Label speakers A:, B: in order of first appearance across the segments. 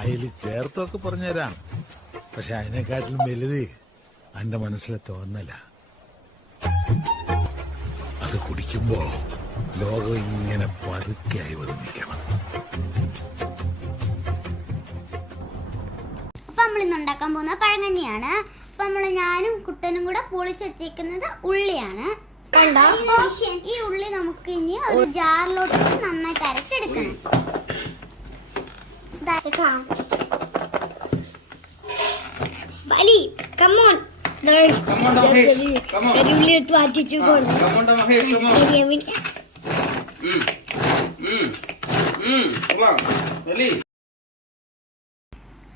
A: അതിൽ ചേർത്തൊക്കെ പറഞ്ഞുതരാം. പക്ഷെ അതിനെക്കാട്ടിലും വലുത് എന്റെ മനസ്സിലെ തോന്നല. അത് കുടിക്കുമ്പോ ലോകം ഇങ്ങനെ പതുക്കെയായി വന്ന് നിൽക്കണം.
B: നമ്മൾ ഇന്ന് ഉണ്ടാക്കാൻ പോകുന്ന പഴങ്കഞ്ഞിയാണ് ഇപ്പൊ നമ്മൾ ഞാനും കുട്ടനും കൂടെ പൊളിച്ച് വെച്ചേക്കുന്നത് ഉള്ളിയാണ്. ഈ ഉള്ളി നമുക്ക് ഇനി ഒരു ജാറിലോട്ട് നന്നായിട്ട് അരച്ചെടുക്കണം.
C: വലി കമ്മോൺ.
D: കൊള്ളാം. വലി.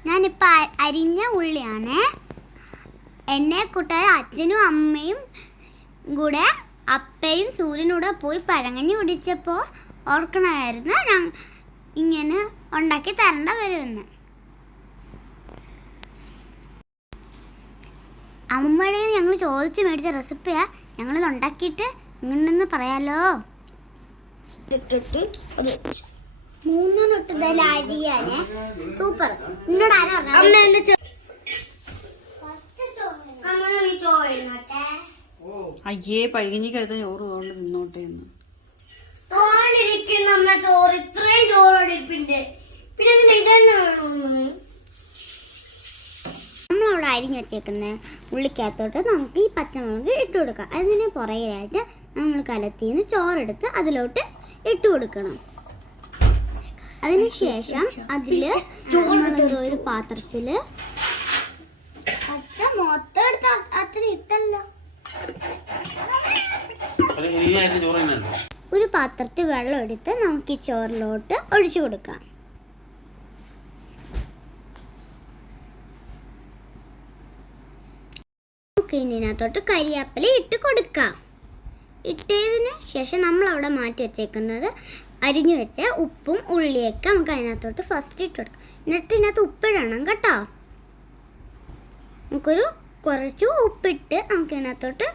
B: ഞാനിപ്പോ അരിഞ്ഞ ഉള്ളിയാണ്. എന്നെ കൂട്ടായ അച്ഛനും അമ്മയും കൂടെ അപ്പയും സൂര്യനൂടെ പോയി പഴങ്ങഞ്ഞി കുടിച്ചപ്പോൾ ഓർക്കണമായിരുന്നു. ഞാൻ ഇങ്ങനെ ഉണ്ടാക്കി തരേണ്ട വരുമെന്ന്. അമ്മയുടെ ഞങ്ങൾ ചോദിച്ചു മേടിച്ച റെസിപ്പിയാ ഞങ്ങളിത് ഉണ്ടാക്കിയിട്ട് ഇങ്ങനെന്ന് പറയാലോ. അരിയാനെ സൂപ്പർ. എന്നോട് ആരാ
E: അയ്യേ പഴുകിഞ്ഞിക്കടുത്ത ചോറ് തോണ്ട് നിന്നോട്ടെ എന്ന്.
C: തോണ്ടിരിക്കുന്ന അമ്മ ചോറ്. ഇത്രയും ചോറോടെ ഇരിപ്പില്ലേ? പിന്നെ ഇതിന് ഇതന്നെ വേണമെന്ന്
B: നമ്മളവിടെ അരിഞ്ഞ് വെച്ചേക്കുന്ന ഉള്ളിക്കകത്തോട്ട് നമുക്ക് ഈ പച്ചമുളക് ഇട്ട് കൊടുക്കാം. അതിന് പുറകിലായിട്ട് നമ്മൾ കലത്തിൽ നിന്ന് ചോറെടുത്ത് അതിലോട്ട് ഇട്ട് കൊടുക്കണം. അതിനുശേഷം അതിൽ നമ്മളെന്തോ ഒരു പാത്രത്തിൽ അച്ഛൻ മൊത്തം എടുത്ത് അച്ഛൻ ഇട്ടല്ലോ.
D: ചോറ് തന്നെ
B: പാത്രത്തിൽ വെള്ളം എടുത്ത് നമുക്ക് ഈ ചോറിലോട്ട് ഒഴിച്ചു കൊടുക്കാം. നമുക്ക് ഇതിനകത്തോട്ട് കരിയാപ്പല ഇട്ട് കൊടുക്കാം. ഇട്ടതിന് ശേഷം നമ്മൾ അവിടെ മാറ്റി വെച്ചേക്കുന്നത് അരിഞ്ഞു വെച്ച ഉപ്പും ഉള്ളിയൊക്കെ നമുക്ക് അതിനകത്തോട്ട് ഫസ്റ്റ് ഇട്ട് കൊടുക്കാം. എന്നിട്ട് ഇതിനകത്ത് ഉപ്പിടണം കേട്ടോ. നമുക്കൊരു കുറച്ച് ഉപ്പിട്ട് നമുക്ക് ഇതിനകത്തോട്ട്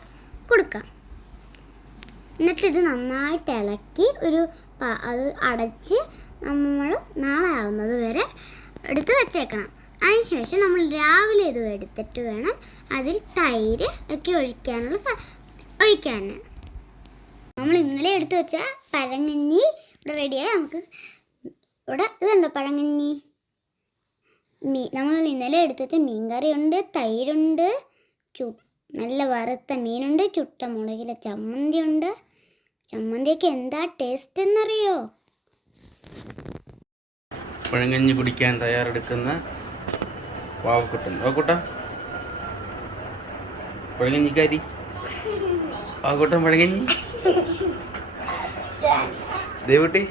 B: കൊടുക്കാം. എന്നിട്ട് ഇത് നന്നായിട്ട് ഇളക്കി ഒരു അത് അടച്ച് നമ്മൾ നാളെ ആവുന്നത് വരെ എടുത്ത് വെച്ചേക്കണം. അതിനുശേഷം നമ്മൾ രാവിലെ ഇത് എടുത്തിട്ട് വേണം അതിൽ തൈര് ഒക്കെ ഒഴിക്കാനുള്ള ഒഴിക്കാൻ. നമ്മൾ ഇന്നലെ എടുത്തു വെച്ച പഴങ്ങഞ്ഞി ഇവിടെ റെഡിയായി നമുക്ക് ഇവിടെ ഇതുണ്ട് പഴങ്ങഞ്ഞി? മീ നമ്മൾ ഇന്നലെ എടുത്തു വെച്ച മീൻകറിയുണ്ട് തൈരുണ്ട് ചു നല്ല വറുത്ത മീനുണ്ട് ചുട്ട മുളകിലെ ചമ്മന്തി ഉണ്ട് ചമ്മന്തിയൊക്കെ എന്താ ടേസ്റ്റ് എന്നറിയോ?
D: പുഴങ്ങഞ്ഞ് കുടിക്കാൻ തയ്യാറെടുക്കുന്ന വാവക്കുട്ടൻ വാവക്കുട്ട പഴങ്കഞ്ഞിക്കാരി വാവക്കുട്ടൻ പഴങ്കഞ്ഞി ദേവുട്ടി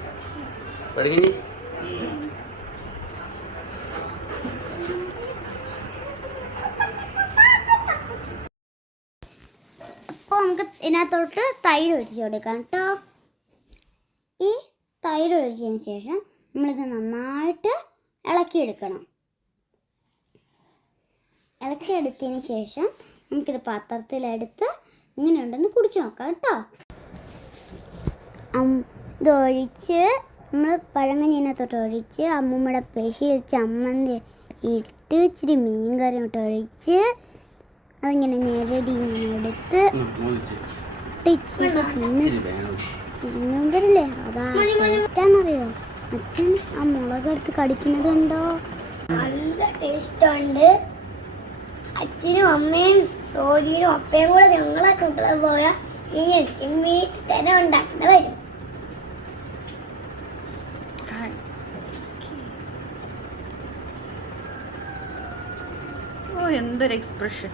D: പഴങ്കഞ്ഞി
B: അപ്പോൾ നമുക്ക് ഇതിനകത്തോട്ട് തൈര് ഒഴിച്ച് കൊടുക്കാം കേട്ടോ ഈ തൈര് ഒഴിച്ചതിന് ശേഷം നമ്മളിത് നന്നായിട്ട് ഇളക്കിയെടുക്കണം. ഇളക്കിയെടുത്തതിന് ശേഷം നമുക്കിത് പാത്രത്തിലെടുത്ത് ഇങ്ങനെ ഉണ്ടെന്ന് കുടിച്ചു നോക്കാം കേട്ടോ ഇത് ഒഴിച്ച് നമ്മൾ പഴങ്കഞ്ഞിനകത്തോട്ട് ഒഴിച്ച് അമ്മൂമ്മയുടെ പേശി ചമ്മന്തി ഇട്ട് ഇച്ചിരി മീൻ കറി ഒഴിച്ച് അതിങ്ങനെ നേരെ ഇങ്ങനെ എടുത്ത് ഇച്ചിരി തിന്ന്
D: വേണം.
B: അതാ ടേസ്റ്റാന്നറിയോ അച്ഛൻ ആ മുളക് എടുത്ത് കടിക്കുന്നത് കണ്ടോ?
C: നല്ല ടേസ്റ്റ് ഉണ്ട്. അച്ഛനും അമ്മയും സോജിനും അപ്പയും കൂടെ ഞങ്ങളെ കൂട്ടുന്നത് ഇനി ഇങ്ങനെ വീട്ടിൽ തന്നെ ഉണ്ടാക്കേണ്ട വരും.
E: ഓ എന്തൊരു എക്സ്പ്രഷൻ